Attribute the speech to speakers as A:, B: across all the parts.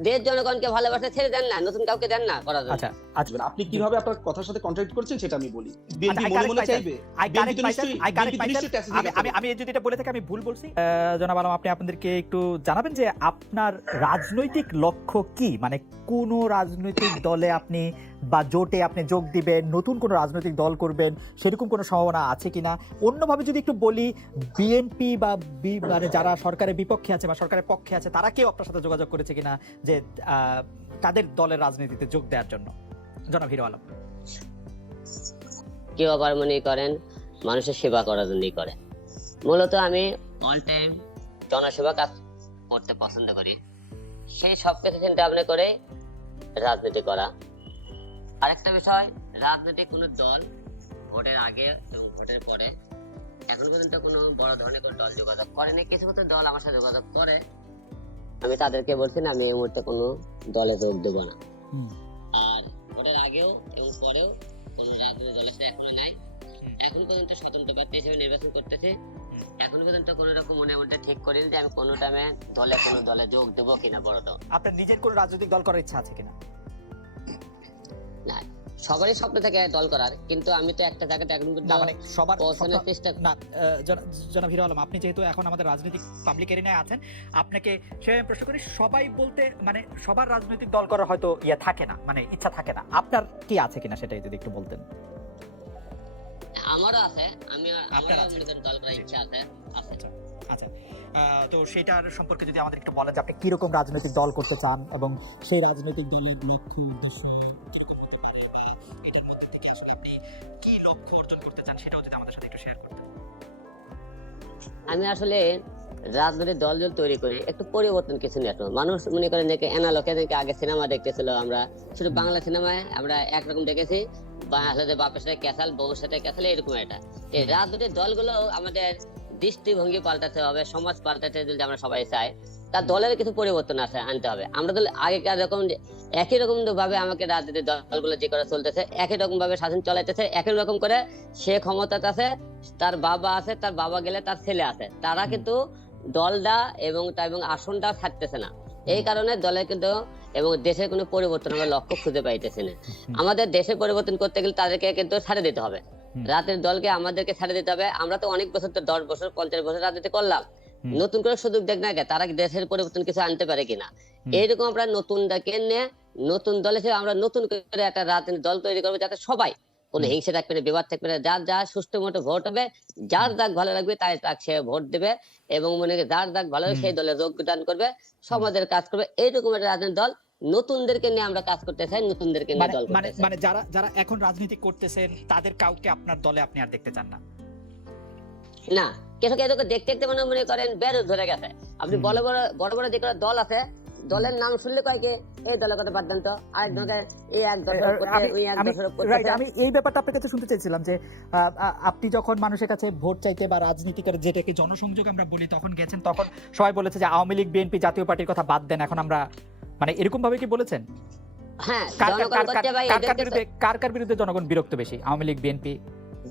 A: দেশ জনগণকে ভালোবাসা ছেড়ে দেন না নতুন কাউকে দেন না করার জন্য।
B: আচ্ছা আচ্ছা।
C: আপনি কীভাবে আপনার কথার সাথে কন্ট্রাক্ট করছেন সেটা আমি বলি। বিএনপি মনে মনে চাইবে?
B: মাইসেলফ
C: নিশ্চয়ই tax
B: আমি আমি যদি এটা বলে থাকি আমি ভুল বলছি। আহ, জনাব আলম আপনি আপনাদেরকে একটু জানাবেন যে আপনার রাজনৈতিক লক্ষ্য কি? মানে কোন রাজনৈতিক দলে আপনি বা জোটে আপনি যোগ দিবেন, নতুন কোনো রাজনৈতিক দল করবেন, সেরকম কোনো সম্ভাবনা আছে কিনা? অন্যভাবে যদি একটু বলি বিএনপি বা বি- মানে যারা সরকারের বিপক্ষে আছে বা সরকারের পক্ষে আছে, তারা কেউ আপনার সাথে যোগাযোগ করেছে কিনা যে তাদের দলের রাজনীতিতে যোগ দেওয়ার জন্য? জনাব হিরো আলম।
A: কেউ আবার মনে করেন, মানুষের সেবা করার জন্যই করে। মূলত আমি অল টাইম জনসেবা কাজ করতে পছন্দ করি। সেই সব কিছু চিন্তা ভাবনা করে রাজনীতি করা। আরেকটা বিষয় রাজনৈতিক কোনো দল ভোটের আগে এবং ভোটের পরে এখন পর্যন্ত কোনো বড় ধরনের কোনো দল যোগাযোগ করেনি কিছু কিছু দল আমার সাথে যোগাযোগ করে। আমি তাদেরকে বলছি না আমি এই মুহূর্তে কোনো দলে যোগ দেবো না। আর ভোটের আগেও এবং পরেও কোনো রাজনৈতিক দলের সাথে এখনও নাই। এখন পর্যন্ত স্বতন্ত্র প্রার্থী হিসেবে নির্বাচন করতেছে। এখন পর্যন্ত কোনো রকম মনে মধ্যে ঠিক করিনি যে আমি কোনো টাইমে দলে কোনো দলে যোগ দেবো কিনা বড় দল।
B: আপনার নিজের কোনো রাজনৈতিক দল করার ইচ্ছা আছে কিনা?
A: না সবারই স্বপ্ন থাকে দল করার কিন্তু আমি তো একটা জায়গাতে এখন
B: মানে সবার
A: পৌঁছানোর চেষ্টা
B: না জনাব হিরো আলম আপনি যেহেতু এখন আমাদের রাজনৈতিক পাবলিক এরিনায় আছেন আপনাকে সেভাবে প্রশ্ন করি সবাই বলতে মানে সবার রাজনৈতিক দল করার হয়তো ইয়ে থাকে না মানে ইচ্ছা থাকে না। আপনার কি আছে কিনা সেটাই যদি একটু বলতেন?
A: আমারও আছে আমি আমারও? দল করার ইচ্ছা আছে
B: আচ্ছা আহ, তো সেটার সম্পর্কে যদি আমাদের একটু বলেন যে আপনি কীরকম রাজনৈতিক দল করতে চান এবং সেই রাজনৈতিক দলের লক্ষ্য উদ্দেশ্য এটার মধ্যে থেকে আপনি কি লক্ষ্য অর্জন করতে চান সেটাও যদি আমাদের সাথে একটু শেয়ার করতেন
A: আমি আসলে রাজনৈতিক দল দল তৈরি করি, একটু পরিবর্তন কিছু নিয়ে। মানুষ মনে করেন যে এনালোকে আগে সিনেমা দেখতেছিল আমরা শুধু বাংলা সিনেমায় আমরা একরকম দেখেছি, বাংলাদেশের বাপের সাথে ক্যাসাল, বউর সাথে ক্যাসাল, এরকম এটা এই রাজনৈতিক দলগুলো আমাদের দৃষ্টিভঙ্গি পাল্টাতে হবে সমাজ পাল্টাতে যদি আমরা সবাই চাই তার দলের কিছু পরিবর্তন আছে আনতে হবে। আমরা তো আগেকার রকম একই রকম ভাবে আমাকে রাজনৈতিক দলগুলো যে করে চলতেছে একই রকম ভাবে শাসন চালাইতেছে একই রকম করে সে ক্ষমতাতে আছে তার বাবা আছে তার বাবা গেলে তার ছেলে আছে। তারা কিন্তু দলটা এবং তা এবং আসনটা ছাড়তেছে না। এই কারণে দলের কিন্তু এবং দেশের কোনো পরিবর্তন আমরা লক্ষ্য খুঁজে পাইতেছি না। আমাদের দেশের পরিবর্তন করতে গেলে তাদেরকে কিন্তু ছাড়ে দিতে হবে। রাতের দলকে আমাদেরকে ছাড়ে দিতে হবে। আমরা তো অনেক বছর তো দশ বছর পঞ্চাশ বছর রাজনীতি করলাম। নতুন করে সুযোগ দেখ না তারা দেশের পরিবর্তন কিছু আনতে পারে কিনা? এইরকম আমরা নতুন ডাকে নিয়ে নতুন দলে হিসেবে আমরা নতুন করে একটা রাজনৈতিক দল তৈরি করব যাতে সবাই কোনো হিংসা থাকবে না বিবাদ থাকবে না যার যা সুস্থ মতো ভোট হবে যার দাগ ভালো লাগবে তাই তাক সে ভোট দেবে এবং মনে করে যার দাগ ভালো। সেই দলে যোগদান করবে সমাজের কাজ করবে। এইরকম একটা রাজনৈতিক দল নতুনদেরকে নিয়ে আমরা কাজ করতে চাই নতুনদেরকে নিয়ে
B: মানে
A: দল
B: মানে মানে যারা যারা এখন রাজনীতি করতেছেন তাদের কাউকে আপনার দলে আপনি আর দেখতে চান না?
A: না কেন কি এদেরকে দেখতে দেখতে মনে মনে করেন বেরোজ ধরে গেছে। আপনি বড় বড় বড় বড় যে কোনো দল আছে দলের নাম শুনলে কয় কে? এই দলের কথা বাদ দেন তো। আরেকজনকে এই এক করতে
B: আমি- এই ব্যাপারটা আপনার কাছে শুনতে চাইছিলাম যে আপনি যখন মানুষের কাছে ভোট চাইতে বা রাজনীতিকের যেটাকে জনসংযোগ আমরা বলি তখন গেছেন তখন সবাই বলেছে যে আওয়ামী লীগ বিএনপি জাতীয় পার্টির কথা বাদ দেন এখন আমরা মানে এরকম ভাবে কি বলেছেন?
A: হ্যাঁ
B: কার কার- কার- কার- কার বিরুদ্ধে কার কার জনগণ বিরক্ত বেশি? আওয়ামী লীগ বিএনপি?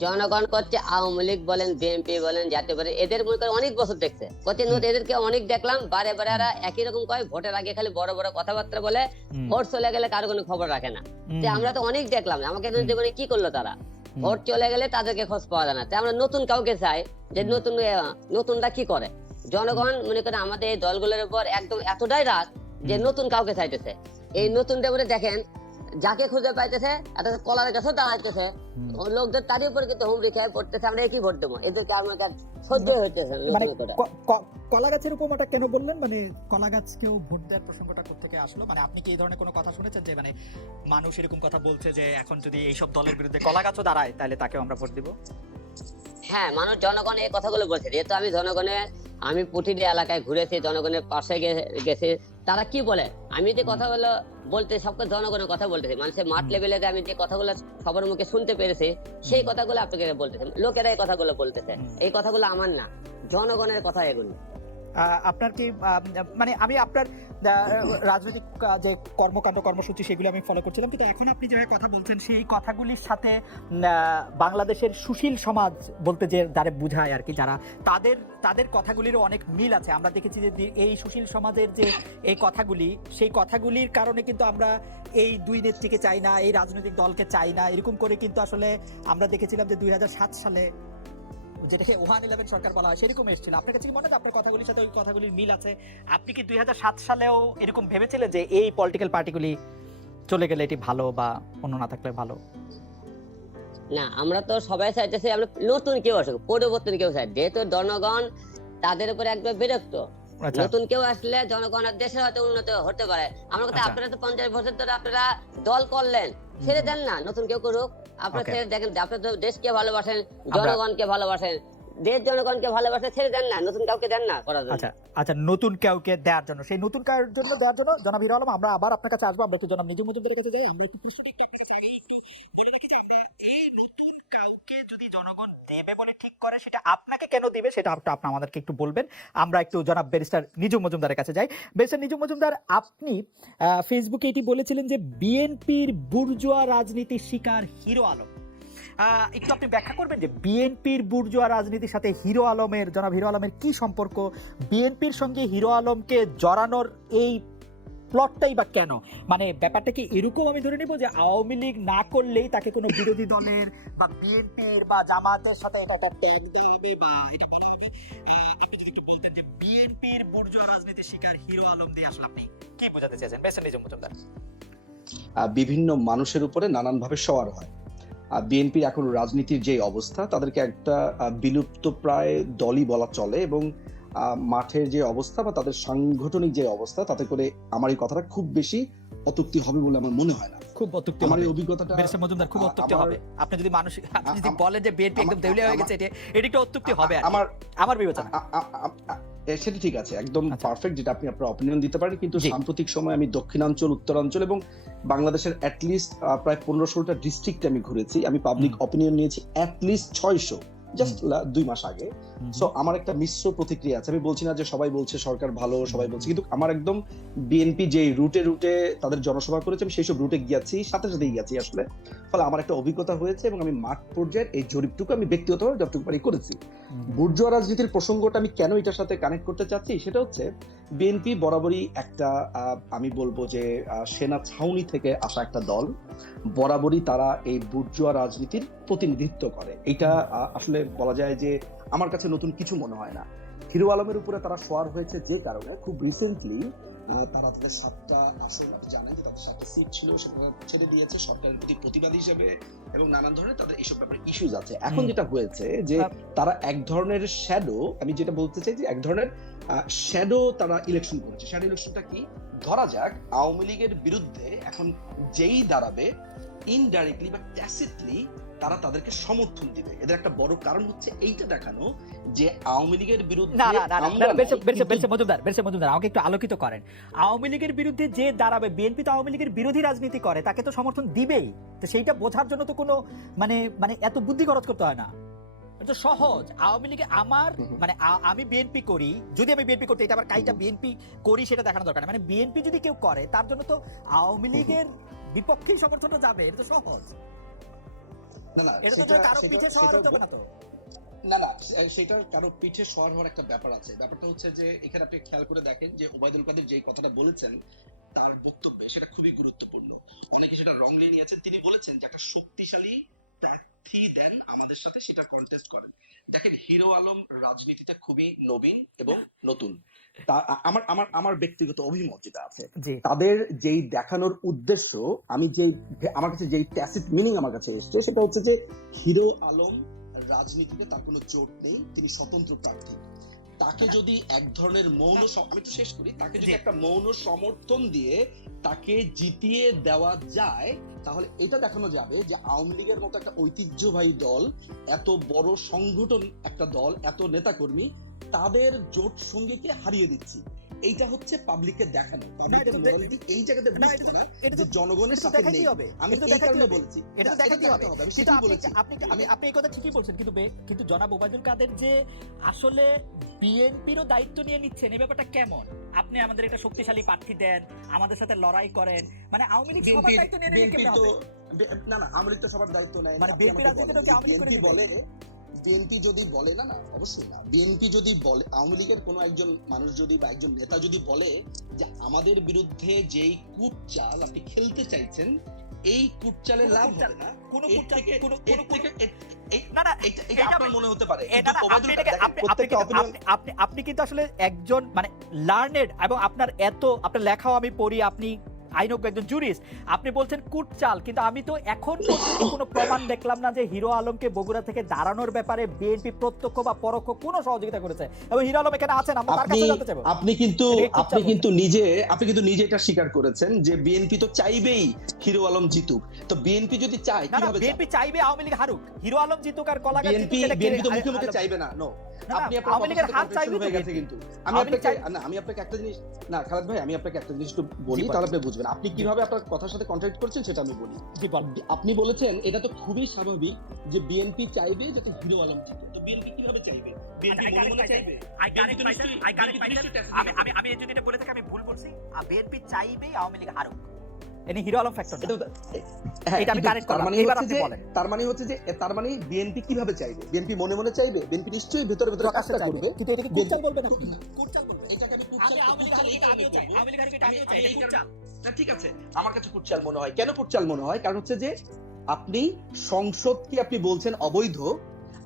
A: জনগণ করছে আওয়ামী লীগ বলেন বিএনপি বলেন জাতীয় পার্টি এদের মনে করেন অনেক বছর দেখছে।
B: হুম।
A: এদেরকে অনেক দেখলাম বারে বারে এরা একই রকম কয় ভোটের আগে খালি বড় বড় কথাবার্তা বলে ভোট চলে গেলে কারও কোনো খবর রাখে না। যে আমরা তো অনেক দেখলাম আমাকে। জীবনে কি করল তারা? ভোট চলে গেলে তাদেরকে খোঁজ পাওয়া যায় না। তাই আমরা নতুন কাউকে চাই যে। নতুন নতুনটা কি করে? জনগণ মনে করেন আমাদের এই দলগুলোর উপর একদম এতটাই রাগ যে নতুন কাউকে চাইতেছে। এই নতুনটা বলে দেখেন যাকে খুঁজে পাইতেছে একটা কলার কাছেও দাঁড়াইতেছে লোকদের তারই উপর কিন্তু হুমড়ি খেয়ে পড়তেছে আমরা একই ভোট দেবো। এদেরকে আমাকে আর সহ্য হইতেছে
B: মানে
A: নতুন
B: ক- কলা গাছের উপমাটা কেন বললেন? মানে কলা গাছকেও ভোট দেওয়ার প্রসঙ্গটা থেকে আসলো? মানে আপনি কি এই ধরনের কোনো কথা শুনেছেন যে মানে মানুষ এরকম কথা বলছে যে এখন যদি এইসব দলের বিরুদ্ধে কলা গাছও দাঁড়ায় তাহলে তাকেও আমরা ভোট দিব?
A: হ্যাঁ মানুষ জনগণ এই কথাগুলো বলছে। যেহেতু আমি জনগণের আমি প্রতিটি এলাকায় ঘুরেছি জনগণের পাশে গে- গেছি তারা কি বলে? আমি যে কথাগুলো বলতে সবকে জনগণের কথা বলতেছি। মানুষের মাঠ লেভেলে আমি যে কথাগুলো সবার মুখে শুনতে পেরেছি সেই কথাগুলো আপনাকে বলতেছে। লোকেরা এই কথাগুলো বলতেছে। এই কথাগুলো আমার না। জনগণের কথা এগুলো।
B: আপনার কি মানে আমি আপনার রাজনৈতিক যে কর্মকাণ্ড, কর্মসূচি সেগুলো আমি ফলো করছিলাম। কিন্তু এখন আপনি যেভাবে কথা বলছেন, সেই কথাগুলির সাথে বাংলাদেশের সুশীল সমাজ বলতে যে যারা বুঝায় আর কি, যারা তাদের তাদের কথাগুলিরও অনেক মিল আছে। আমরা দেখেছি যে এই সুশীল সমাজের যে এই কথাগুলি, সেই কথাগুলির কারণে কিন্তু আমরা এই দুই নেত্রীকে চাই না, এই রাজনৈতিক দলকে চাই না। এরকম করে কিন্তু আসলে আমরা দেখেছিলাম যে দুই হাজার সাত সালে যেটাকে ওয়ান ইলেভেন সরকার বলা হয় সেরকম এসেছিল। আপনার কাছে কি মনে হয় আপনার কথাগুলির সাথে ওই কথাগুলির মিল আছে? আপনি কি দুই সালেও এরকম ভেবেছিলেন যে এই পলিটিক্যাল পার্টিগুলি চলে গেলে এটি ভালো বা অন্য না থাকলে ভালো?
A: না আমরা তো সবাই চাইতেছি আমরা নতুন কেউ আসুক পরিবর্তন কেউ চাই। যেহেতু জনগণ তাদের উপরে একবার বিরক্ত।
B: আচ্ছা।
A: নতুন কেউ আসলে জনগণের দেশের হয়তো উন্নত হতে পারে। আমার কথা
B: আচ্ছা।
A: আপনারা তো পঞ্চাশ বছর ধরে আপনারা দল করলেন। ছেড়ে দেন না নতুন কেউ করুক। আপনারা দেখেন আপনার তো দেশকে ভালোবাসেন জনগণকে ভালোবাসেন। দেশ জনগণকে ভালোবাসে ছেড়ে দেন না নতুন কাউকে দেন না করার জন্য।
B: আচ্ছা আচ্ছা নতুন কাউকে দেওয়ার জন্য। সেই নতুন কার জন্য দেওয়ার জন্য জনাব হিরো আলম আমরা আবার আপনার কাছে আসব আমরা একটু জনাব নিজু মজুমদারের কাছে যাই আমরা একটু প্রশ্ন একটু আপনার কাছে আগে একটু বলে রাখি যে আমরা এই নতুন কাউকে যদি জনগণ দেবে বলে ঠিক করে, সেটা আপনাকে কেন দিবে, সেটা আপনি আমাদেরকে একটু বলবেন। আমরা একটু জনাব ব্যারিস্টার নিজু মজুমদারের কাছে যাই। ব্যারিস্টার নিজু মজুমদার, আপনি ফেসবুকে এটি বলেছিলেন যে বিএনপির বুর্জোয়া রাজনীতির শিকার হিরো আলম। একটু আপনি ব্যাখ্যা করবেন যে বিএনপির বুর্জোয়া রাজনীতির সাথে হিরো আলমের, জনাব হিরো আলমের কি সম্পর্ক? বিএনপির সঙ্গে হিরো আলমকে জড়ানোর এই প্লটটাই বা কেন? মানে ব্যাপারটা কি এরকম আমি ধরে নেব যে আওয়ামী লীগ না করলেই তাকে কোনো বিরোধী দলের বা বিএনপির বা জামাতের সাথে এটা একটা ট্যাগ বা এটা ভালো হবে। আপনি যদি একটু বলতেন যে বিএনপির বুর্জোয়া রাজনীতির শিকার হিরো আলম দিয়ে আসলে আপনি কি বোঝাতে চেয়েছেন? বেসন মজুমদার
C: বিভিন্ন মানুষের উপরে নানানভাবে সওয়ার হয়। বিএনপির এখন রাজনীতির যে অবস্থা, তাদেরকে একটা বিলুপ্ত প্রায় দলই বলা চলে এবং মাঠের যে অবস্থা বা তাদের সাংগঠনিক যে অবস্থা তাতে করে আমার এই কথাটা খুব বেশি অতুক্তি হবে বলে আমার মনে হয় না।
B: খুব অত্যুক্তি
C: আমার অভিজ্ঞতাটা
B: বেরিস্টার মজুমদার খুব অত্যুক্তি হবে। আপনি যদি মানুষ আপনি যদি বলেন যে বিএনপি একদম দেউলিয়া হয়ে গেছে এটা এটা একটু অত্যুক্তি হবে
C: আমার
B: আমার বিবেচনা।
C: সেটা ঠিক আছে একদম
B: আচ্ছা।
C: পারফেক্ট যেটা আপনি আপনার অপিনিয়ন দিতে পারেন কিন্তু সাম্প্রতিক সময় আমি দক্ষিণাঞ্চল উত্তরাঞ্চল এবং বাংলাদেশের অ্যাটলিস্ট প্রায় পনেরো ষোলোটা ডিস্ট্রিক্ট আমি ঘুরেছি। আমি পাবলিক অপিনিয়ন নিয়েছি অ্যাটলিস্ট ছয়শো। জাস্ট দুই মাস আগে। সো আমার একটা মিশ্র প্রতিক্রিয়া আছে। আমি বলছি না যে সবাই বলছে সরকার ভালো সবাই বলছে। কিন্তু আমার একদম বিএনপি যে রুটে রুটে তাদের জনসভা করেছে আমি সেই সব রুটে গিয়েছি সাথে সাথেই গেছি আসলে। ফলে আমার একটা অভিজ্ঞতা হয়েছে এবং আমি মাঠ পর্যায়ের এই জরিপটুকু আমি ব্যক্তিগতভাবে যতটুকু পারি করেছি বুর্জোয়া রাজনীতির প্রসঙ্গটা আমি কেন এটার সাথে কানেক্ট করতে চাচ্ছি সেটা হচ্ছে বিএনপি বরাবরই একটা আহ, আমি বলব যে সেনা ছাউনি থেকে আসা একটা দল। বরাবরই তারা এই বুর্জোয়া রাজনীতির প্রতিনিধিত্ব করে। এটা আসলে বলা যায় যে আমার কাছে নতুন কিছু মনে হয় না। হিরো আলমের উপরে তারা সোয়ার হয়েছে যে কারণে খুব রিসেন্টলি তারা তাদের সাতটা আসন জানেন যে তাদের সাতটা সিট ছিল সেগুলো ছেড়ে দিয়েছে সরকারের প্রতি প্রতিবাদ হিসেবে এবং নানান ধরনের তাদের এইসব ব্যাপারে ইস্যুজ আছে। এখন যেটা হয়েছে যে তারা এক ধরনের শ্যাডো আমি যেটা বলতে চাই যে এক ধরনের শ্যাডো তারা ইলেকশন করেছে। শ্যাডো ইলেকশনটা কি? ধরা যাক আওয়ামী লীগের বিরুদ্ধে এখন যেই দাঁড়াবে ইনডাইরেক্টলি বা ট্যাসিটলি তারা তাদেরকে সমর্থন দিবে। এদের একটা বড় কারণ হচ্ছে এইটা দেখানো যে আওয়ামী লীগের বিরুদ্ধে
B: না না না মজুমদার বেরসে মজুমদার আমাকে একটু আলোকিত করেন। আওয়ামী লীগের বিরুদ্ধে যে দাঁড়াবে বিএনপি তো আওয়ামী লীগের বিরোধী রাজনীতি করে তাকে তো সমর্থন দিবেই। তো সেইটা বোঝার জন্য তো কোনো মানে মানে এত বুদ্ধি খরচ করতে হয় না। এটা সহজ। আওয়ামী লীগে আমার। মানে আমি বিএনপি করি যদি আমি বিএনপি করতে এটা আবার কাইটা বিএনপি করি সেটা দেখানো দরকার মানে বিএনপি যদি কেউ করে তার জন্য তো আওয়ামী লীগের বিপক্ষেই সমর্থনটা যাবে এটা তো সহজ।
C: না না
B: এটা তো
C: সেটা-
B: কারও হবে না তো।
C: না কারও পিঠে হওয়ার একটা ব্যাপার আছে। ব্যাপারটা হচ্ছে যে এখানে আপনি খেয়াল করে দেখেন যে ওবায়দুল কাদের যেই কথাটা বলেছেন তার বক্তব্যে সেটা খুবই গুরুত্বপূর্ণ। অনেকে সেটা রংলি নিয়েছেন। তিনি বলেছেন যে একটা শক্তিশালী প্রার্থী দেন আমাদের সাথে সেটা কন্টেস্ট করেন। দেখেন হিরো আলম রাজনীতিটা খুবই নবীন এবং নতুন। আমার আমার আমার ব্যক্তিগত অভিমত যেটা আছে তাদের যেই দেখানোর উদ্দেশ্য আমি যে আমার কাছে যেই ট্যাসিট মিনিং আমার কাছে এসছে সেটা হচ্ছে যে হিরো আলম রাজনীতিতে তার কোনো জোট নেই তিনি স্বতন্ত্র প্রার্থী। তাকে যদি এক ধরনের মৌন আমি শেষ করি তাকে যদি একটা মৌন সমর্থন দিয়ে তাকে জিতিয়ে দেওয়া যায় তাহলে এটা দেখানো যাবে যে আওয়ামী লীগের মতো একটা ঐতিহ্যবাহী দল এত বড় সংগঠন একটা দল এত নেতাকর্মী তাদের জোট সঙ্গীকে হারিয়ে দিচ্ছি। এইটা হচ্ছে পাবলিককে দেখানো। পাবলিকের এই জায়গাতে বুঝতে না
B: এটা তো-
C: জনগণের সাথে নেই। আমি
B: তো।
C: বলেছি।
B: এটা তো দেখাতেই হবে।
C: আমি
B: আপনি
C: বলেছি।
B: আপনি আপনি আপনি এই কথা ঠিকই বলছেন কিন্তু কিন্তু জনাব ওবায়দুল কাদের যে আসলে বিএনপিরও দায়িত্ব নিয়ে নিচ্ছেন এই ব্যাপারটা কেমন? আপনি আমাদের একটা শক্তিশালী প্রার্থী দেন আমাদের সাথে লড়াই করেন মানে আওয়ামী লীগ সবার দায়িত্ব নিয়ে
C: বিএনপি
B: কেমনে
C: তো
B: হবে?
C: না না আওয়ামী লীগ তো সবার দায়িত্ব নেয়।
B: মানে বিএনপি আওয়ামী লীগ দিবে?
C: বলে বিএনপি যদি বলে না না অবশ্যই না। বিএনপি যদি বলে আওয়ামী লীগের কোনো একজন মানুষ যদি বা একজন নেতা যদি বলে যে আমাদের বিরুদ্ধে যেই কুটচাল আপনি খেলতে চাইছেন এই কুটচালে লাভ হবে না
B: কোনো
C: থেকে
B: কোনো- কোনো- না
C: এটা আপনার মনে হতে পারে।
B: আপনি কিন্তু আসলে একজন মানে লার্নেড এবং আপনার এত আপনার লেখাও আমি পড়ি আপনি আইনজ্ঞ একজন জুরিস্ট আপনি বলছেন কুটচাল কিন্তু আমি তো এখন পর্যন্ত কোনো প্রমাণ দেখলাম না যে হিরো আলমকে বগুড়া থেকে দাঁড়ানোর ব্যাপারে বিএনপি প্রত্যক্ষ বা পরোক্ষ কোনো সহযোগিতা করেছে। এবং হিরো আলম এখানে আছেন আমরা তার কাছে জানতে চাইব।
C: আপনি কিন্তু আপনি কিন্তু নিজে আপনি কিন্তু নিজে এটা স্বীকার করেছেন যে বিএনপি তো চাইবেই হিরো আলম জিতুক। তো বিএনপি যদি চায় কীভাবে
B: বিএনপি চাইবে আওয়ামী লীগ হারুক। হিরো আলম জিতুক আর কলাগাছ জিতুক
C: বিএনপি বিএনপি তো মুখে মুখে চাইবে না, না, আপনি আপনার
B: আওয়ামী লীগের হাত
C: হাত
B: চাইবে তো
C: গেছে
B: বিএনপি।
C: কিন্তু। আমি আপনাকে না আমি আপনাকে একটা জিনিস না খালেদ ভাই আমি আপনাকে একটা জিনিস একটু বলি তাহলে আপনি বুঝবেন। আপনি কীভাবে আপনার কথার সাথে কন্ট্রাক্ট করছেন সেটা আমি বলি। আপনি বলেছেন এটা তো খুবই স্বাভাবিক যে বিএনপি চাইবে যাতে হিরো আলম জিতে। তো বিএনপি কীভাবে চাইবে. চাইবে।
B: আমি যদি এটা বলে থাকি আমি ভুল বলছি। বিএনপি চাইবেই আওয়ামী লীগ হারুক। এনি হিরো আলম ফ্যাক্টর
C: এটা
B: আমি
C: তার
B: করলাম।
C: মানে
B: এবার আপনি বলেন।
C: তার মানে হচ্ছে যে তার মানে বিএনপি কীভাবে চাইবে? বিএনপি মনে মনে চাইবে? বিএনপি নিশ্চয়ই ভেতরে ভেতরে কাজটা করবে।
B: কিন্তু এটাকে কুটচাল বলবেন আপনি
C: না, কুটচাল বলবে। এটাকে আমি কুটচাল
B: আমি আমিও চাই। আমিও
C: আমি-
B: চাই। এটা
C: ঠিক আছে। আমার কাছে কুটচাল মনে হয়। কেন কুটচাল মনে হয়? কারণ হচ্ছে যে আপনি সংসদ কি আপনি বলছেন অবৈধ?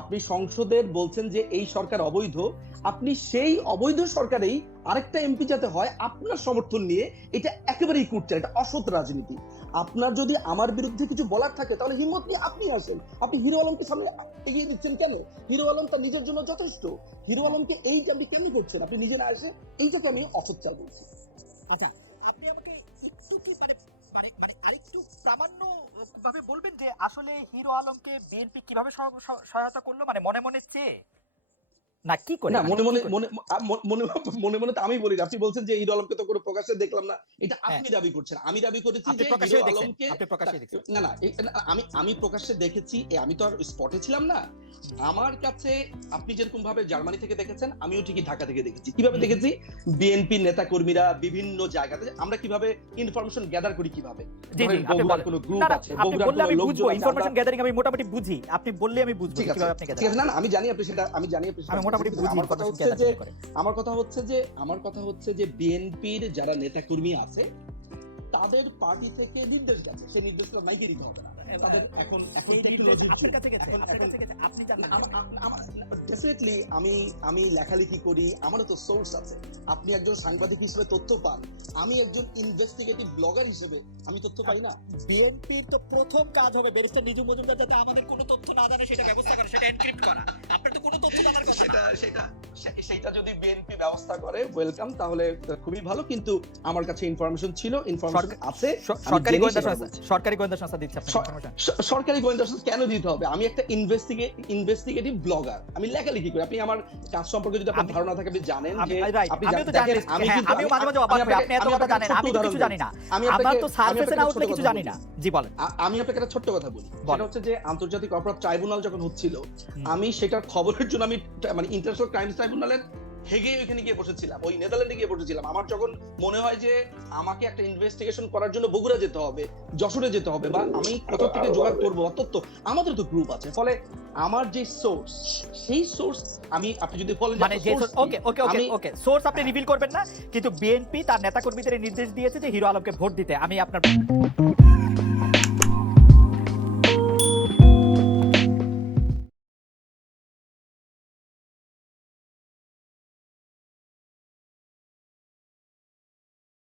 C: আপনি সংসদের বলছেন যে এই সরকার অবৈধ, আপনি সেই অবৈধ সরকারেই আরেকটা এমপি যাতে হয়, আপনার সমর্থন নিয়ে এটা একেবারেই কুটচাল এটা অসৎ রাজনীতি। আপনার যদি আমার বিরুদ্ধে কিছু বলার থাকে, তাহলে হিম্মত নিয়ে আপনি আসেন। আপনি হিরো আলমকে সামনে এগিয়ে দিচ্ছেন কেন? হিরো আলম তার নিজের জন্য যথেষ্ট। হিরো আলমকে এইটা আপনি কেন করছেন? আপনি নিজে না এসে এইটাকে আমি অসৎচাল বলছি।
B: আচ্ছা আপনি আমাকে একটু কি মানে প্রামাণ্য ভাবে বলবেন যে আসলে হিরো আলমকে বিএনপি কীভাবে সহ- সহ- সহায়তা করল? মানে মনে মনে চেয়ে। না কি করে?
C: না
B: মানে
C: মনে মনে মনে মনে তো আমি বলি আপনি বলছেন যে হিরো আলমকে তো কোনো প্রকাশ্যে দেখলাম না। এটা
B: হ্যাঁ।
C: আপনি দাবি করছেন। আমি দাবি করেছি যে
B: প্রকাশ্যে
C: আলমকে
B: আপনি প্রকাশ্যে দেখছেন।
C: না না আমি আমি প্রকাশ্যে দেখেছি আমি তো আর স্পটে ছিলাম না। আমার কাছে আপনি যেরকম ভাবে জার্মানি থেকে দেখেছেন আমিও ঠিকই ঢাকা থেকে দেখেছি। কীভাবে দেখেছি? বিএনপি নেতা কর্মীরা বিভিন্ন জায়গাতে আমরা কীভাবে ইনফরমেশন গ্যাদার করি কীভাবে? কোনো গ্রুপ আছে
B: আমি বুঝব। ইনফরমেশন গ্যাদারিং আমি মোটামুটি বুঝি। আপনি বললে আমি বুঝব কীভাবে আপনি
C: ঠিক আছে না আমি জানি আপনি সেটা আমি জানি আপনি
B: মোটামুটি বুঝি
C: আমার কথা
B: ইনফরমেশন
C: হচ্ছে যে আমার কথা হচ্ছে যে আমার কথা হচ্ছে যে বিএনপির যারা নেতাকর্মী আছে তাদের পার্টি থেকে নির্দেশ গেছে। সেই নির্দেশটা মাইকে দিতে হবে না। তাদের এখন এখন ডেফিনেটলি আমি আমি লেখালেখি করি আমারও তো সোর্স আছে। আপনি একজন সাংবাদিক হিসেবে তথ্য পান আমি একজন ইনভেস্টিগেটিভ ব্লগার হিসেবে আমি তথ্য পাই না।
B: বিএনপির তো প্রথম কাজ হবে ব্যারিস্টার নিজু মজুমদার যাতে আমাদের কোনো তথ্য না জানে সেটা ব্যবস্থা করে সেটা এনক্রিপ্ট করা। আপনার তো কোনো তথ্য জানার কথা
C: সেটা সেটা সেটা যদি বিএনপি ব্যবস্থা করে ওয়েলকাম তাহলে খুবই ভালো। কিন্তু আমার কাছে ইনফরমেশন ছিল ইনফরমেশন আছে আমি
B: সরকারি গোয়েন্দা সংস্থা সরকারি গোয়েন্দা সংস্থা দিচ্ছে
C: সরকারি গোয়েন্দা সংস্থা কেন দিতে হবে? আমি একটা ইনভেস্টিগেট ইনভেস্টিগেটিভ ব্লগার আমি লেখালেখি করি। আপনি আমার কাজ সম্পর্কে যদি আপনার ধারণা থাকে আপনি জানেন যে আপনি দেখেন, আমি
B: হ্যাঁ আমিও মাঝে মাঝে অবাক আপনি এত কথা জানেন
C: ছোট্ট
B: আমি কিছু জানি না।
C: আমি
B: আমার তো না উঠলে কিছু
C: কথা
B: জানি না। জি বলেন।
C: আমি আপনাকে একটা ছোট্ট কথা বলি। সেটা হচ্ছে যে আন্তর্জাতিক অপরাধ ট্রাইব্যুনাল যখন হচ্ছিল আমি সেটার খবরের জন্য আমি মানে ইন্টারন্যাশনাল ক্রাইমস ট্রাইব্যুনালের হেগে ওইখানে গিয়ে বসেছিলাম ওই নেদারল্যান্ডে গিয়ে বসেছিলাম। আমার যখন মনে হয় যে আমাকে একটা ইনভেস্টিগেশন করার জন্য বগুড়া যেতে হবে যশোরে যেতে হবে বা আমি কোথা থেকে জোগাড় করব আমাদের তো গ্রুপ আছে। ফলে আমার যে সোর্স সেই সোর্স আমি আপনি যদি বলেন
B: মানে যে ওকে ওকে ওকে ওকে সোর্স আপনি রিভিল করবেন না কিন্তু বিএনপি তার নেতাকর্মীদের নির্দেশ দিয়েছে যে হিরো আলমকে ভোট দিতে। আমি আপনার